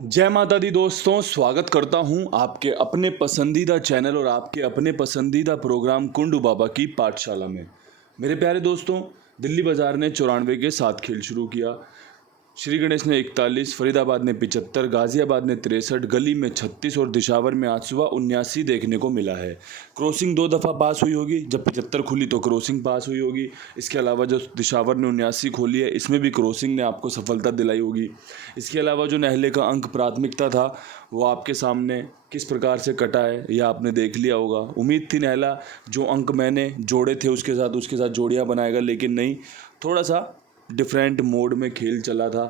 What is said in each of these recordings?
जय माता दी दोस्तों, स्वागत करता हूं आपके अपने पसंदीदा चैनल और आपके अपने पसंदीदा प्रोग्राम कुंडू बाबा की पाठशाला में। मेरे प्यारे दोस्तों, दिल्ली बाज़ार ने 94 के साथ खेल शुरू किया। श्री गणेश ने 41, फरीदाबाद ने 75, गाजियाबाद ने 63, गली में 36 और दिशावर में आज सुबह 79 देखने को मिला है। क्रॉसिंग 2 दफ़ा पास हुई होगी, जब 75 खुली तो क्रॉसिंग पास हुई होगी। इसके अलावा जो दिशावर ने 79 खोली है, इसमें भी क्रॉसिंग ने आपको सफलता दिलाई होगी। इसके अलावा जो नहले का अंक प्राथमिकता था वो आपके सामने किस प्रकार से कटा है यह आपने देख लिया होगा। उम्मीद थी नहला जो अंक मैंने जोड़े थे उसके साथ जोड़ियाँ बनाएगा, लेकिन नहीं, थोड़ा सा डिफरेंट मोड में खेल चला था।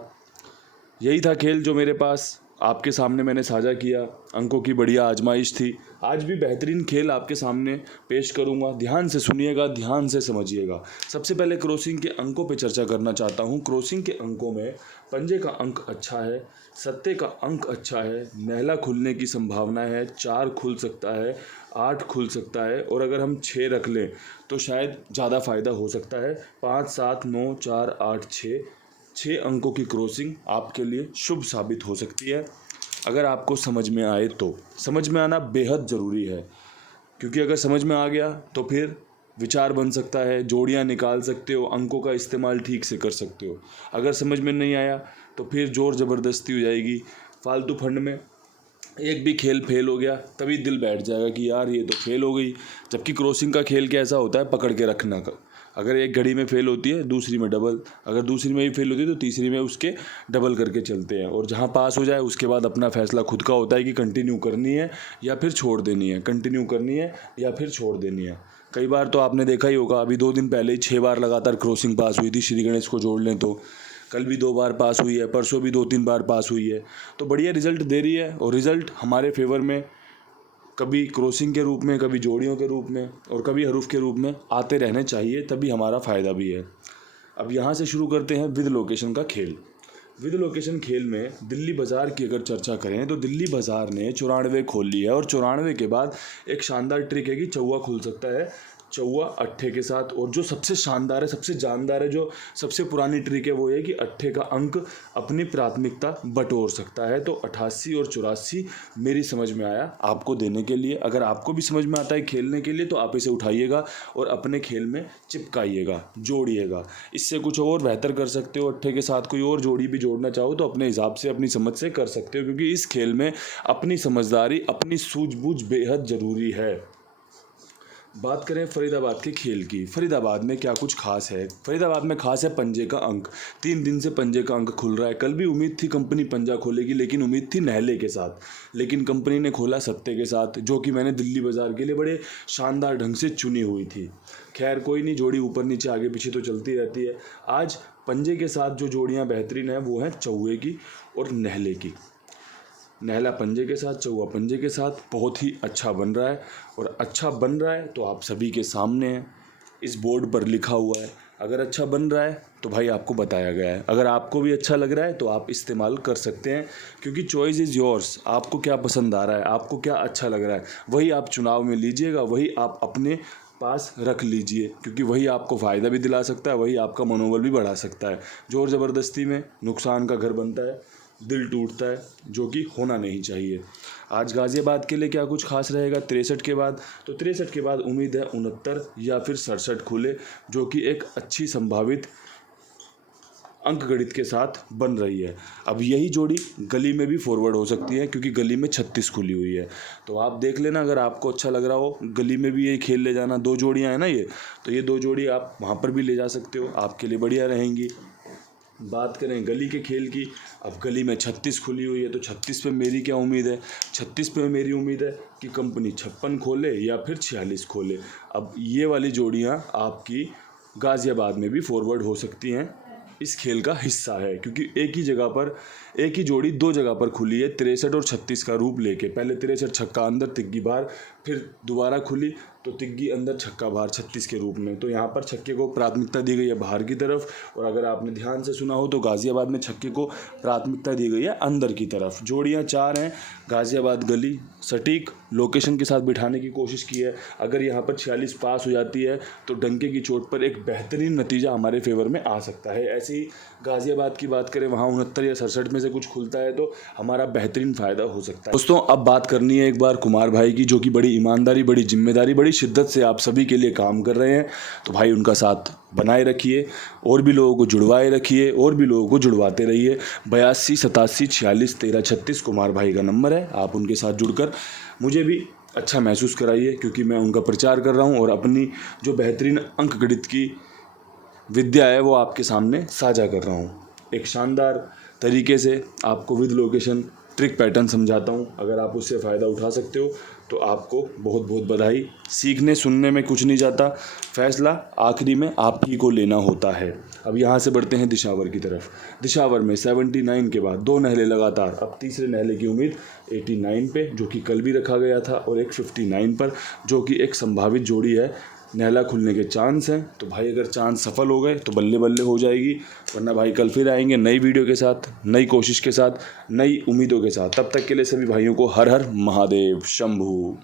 यही था खेल जो मेरे पास आपके सामने मैंने साझा किया। अंकों की बढ़िया आजमाइश थी। आज भी बेहतरीन खेल आपके सामने पेश करूंगा। ध्यान से सुनिएगा, ध्यान से समझिएगा। सबसे पहले क्रॉसिंग के अंकों पे चर्चा करना चाहता हूं। क्रॉसिंग के अंकों में पंजे का अंक अच्छा है, सत्ते का अंक अच्छा है, नहला खुलने की संभावना है, 4 खुल सकता है, 8 खुल सकता है, और अगर हम 6 रख लें तो शायद ज़्यादा फ़ायदा हो सकता है। 5, 7, 9, 4, 8, 6 अंकों की क्रॉसिंग आपके लिए शुभ साबित हो सकती है, अगर आपको समझ में आए तो। समझ में आना बेहद ज़रूरी है, क्योंकि अगर समझ में आ गया तो फिर विचार बन सकता है, जोड़ियां निकाल सकते हो, अंकों का इस्तेमाल ठीक से कर सकते हो। अगर समझ में नहीं आया तो फिर ज़ोर ज़बरदस्ती हो जाएगी। फालतू फंड में एक भी खेल फेल हो गया तभी दिल बैठ जाएगा कि यार ये तो फेल हो गई। जबकि क्रॉसिंग का खेल कैसा होता है, पकड़ के रखना का। अगर एक घड़ी में फेल होती है दूसरी में डबल, अगर दूसरी में भी फेल होती है तो तीसरी में उसके डबल करके चलते हैं, और जहाँ पास हो जाए उसके बाद अपना फैसला खुद का होता है कि कंटिन्यू करनी है या फिर छोड़ देनी है, कंटिन्यू करनी है या फिर छोड़ देनी है। कई बार तो आपने देखा ही होगा, अभी 2 दिन पहले ही 6 बार लगातार क्रॉसिंग पास हुई थी, श्री गणेश को जोड़ लें तो। कल भी 2 बार पास हुई है, परसों भी 2-3 बार पास हुई है। तो बढ़िया रिजल्ट दे रही है, और रिजल्ट हमारे फेवर में कभी क्रॉसिंग के रूप में, कभी जोड़ियों के रूप में, और कभी हरूफ के रूप में आते रहने चाहिए, तभी हमारा फ़ायदा भी है। अब यहाँ से शुरू करते हैं विद लोकेशन का खेल। विद लोकेशन खेल में दिल्ली बाज़ार की अगर चर्चा करें तो दिल्ली बाज़ार ने 94 खोल ली है, और 94 के बाद एक शानदार ट्रिक है कि चौवा खुल सकता है, चौवा अट्ठे के साथ। और जो सबसे शानदार है, सबसे जानदार है, जो सबसे पुरानी ट्रिक है, वो है कि अट्ठे का अंक अपनी प्राथमिकता बटोर सकता है। तो 88 और 84 मेरी समझ में आया आपको देने के लिए। अगर आपको भी समझ में आता है खेलने के लिए तो आप इसे उठाइएगा और अपने खेल में चिपकाइएगा, जोड़िएगा। इससे कुछ और बेहतर कर सकते हो, अट्ठे के साथ कोई और जोड़ी भी जोड़ना चाहो तो अपने हिसाब से, अपनी समझ से कर सकते हो, क्योंकि इस खेल में अपनी समझदारी, अपनी सूझबूझ बेहद ज़रूरी है। बात करें फरीदाबाद के खेल की। फरीदाबाद में क्या कुछ खास है? फरीदाबाद में खास है पंजे का अंक। 3 दिन से पंजे का अंक खुल रहा है। कल भी उम्मीद थी कंपनी पंजा खोलेगी, लेकिन उम्मीद थी नहले के साथ, लेकिन कंपनी ने खोला सत्ते के साथ, जो कि मैंने दिल्ली बाज़ार के लिए बड़े शानदार ढंग से चुनी हुई थी। खैर कोई नहीं, जोड़ी ऊपर नीचे आगे पीछे तो चलती रहती है। आज पंजे के साथ जो जोड़ियाँ बेहतरीन हैं वो हैं चौवे की और नहले की। नहला पंजे के साथ, चौवा पंजे के साथ बहुत ही अच्छा बन रहा है, और अच्छा बन रहा है तो आप सभी के सामने है, इस बोर्ड पर लिखा हुआ है। अगर अच्छा बन रहा है तो भाई आपको बताया गया है। अगर आपको भी अच्छा लग रहा है तो आप इस्तेमाल कर सकते हैं, क्योंकि चॉइस इज़ योर्स। आपको क्या पसंद आ रहा है, आपको क्या अच्छा लग रहा है, वही आप चुनाव में लीजिएगा, वही आप अपने पास रख लीजिए, क्योंकि वही आपको फ़ायदा भी दिला सकता है, वही आपका मनोबल भी बढ़ा सकता है। ज़ोर ज़बरदस्ती में नुकसान का घर बनता है, दिल टूटता है, जो कि होना नहीं चाहिए। आज गाज़ियाबाद के लिए क्या कुछ खास रहेगा 63 के बाद? तो 63 के बाद उम्मीद है 69 या फिर 67 खुले, जो कि एक अच्छी संभावित अंक गणित के साथ बन रही है। अब यही जोड़ी गली में भी फॉरवर्ड हो सकती है, क्योंकि गली में 36 खुली हुई है। तो आप देख लेना, अगर आपको अच्छा लग रहा हो गली में भी यही खेल ले जाना। 2 जोड़ियाँ हैं ना ये, तो ये 2 जोड़ी आप वहाँ पर भी ले जा सकते हो, आपके लिए बढ़िया रहेंगी। बात करें गली के खेल की, अब गली में 36 खुली हुई है, तो 36 पे मेरी क्या उम्मीद है? 36 पे मेरी उम्मीद है कि कंपनी 56 खोले या फिर 46 खोले। अब ये वाली जोड़ियाँ आपकी गाज़ियाबाद में भी फॉरवर्ड हो सकती हैं, इस खेल का हिस्सा है, क्योंकि एक ही जगह पर एक ही जोड़ी 2 जगह पर खुली है 63 और 36 का रूप लेके। पहले 63 छक्का अंदर तिग्गी बाहर, फिर दोबारा खुली तो तिग्गी अंदर छक्का बाहर 36 के रूप में। तो यहाँ पर छक्के को प्राथमिकता दी गई है बाहर की तरफ, और अगर आपने ध्यान से सुना हो तो गाज़ियाबाद में छक्के को प्राथमिकता दी गई है अंदर की तरफ। जोड़ियाँ 4 हैं। गाज़ियाबाद गली सटीक लोकेशन के साथ बिठाने की कोशिश की है। अगर यहाँ पर 46 पास हो जाती है तो डंके की चोट पर एक बेहतरीन नतीजा हमारे फेवर में आ सकता है। ऐसे ही गाज़ियाबाद की बात करें, वहाँ 69 या 67 में से कुछ खुलता है तो हमारा बेहतरीन फ़ायदा हो सकता है। दोस्तों अब बात करनी है एक बार कुमार भाई की, जो कि बड़ी ईमानदारी, बड़ी जिम्मेदारी, बड़ी शिद्दत से आप सभी के लिए काम कर रहे हैं। तो भाई उनका साथ बनाए रखिए, और भी लोगों को जुड़वाए रखिए, और भी लोगों को जुड़वाते रहिए। 82 87 46 13 36 कुमार भाई का नंबर है। आप उनके साथ जुड़कर मुझे भी अच्छा महसूस कराइए, क्योंकि मैं उनका प्रचार कर रहा हूँ और अपनी जो बेहतरीन अंक गणित की विद्या है वो आपके सामने साझा कर रहा हूँ। एक शानदार तरीके से आपको विद लोकेशन ट्रिक पैटर्न समझाता हूँ। अगर आप उससे फ़ायदा उठा सकते हो तो आपको बहुत बहुत बधाई। सीखने सुनने में कुछ नहीं जाता, फैसला आखिरी में आप ही को लेना होता है। अब यहाँ से बढ़ते हैं दिशावर की तरफ। दिशावर में 79 के बाद 2 नहले लगातार, अब तीसरे नहले की उम्मीद 89 पे, जो कि कल भी रखा गया था, और एक 59 पर, जो कि एक संभावित जोड़ी है। नहला खुलने के चांस हैं, तो भाई अगर चांस सफल हो गए तो बल्ले बल्ले हो जाएगी, वरना भाई कल फिर आएंगे नई वीडियो के साथ, नई कोशिश के साथ, नई उम्मीदों के साथ। तब तक के लिए सभी भाइयों को हर हर महादेव शंभू।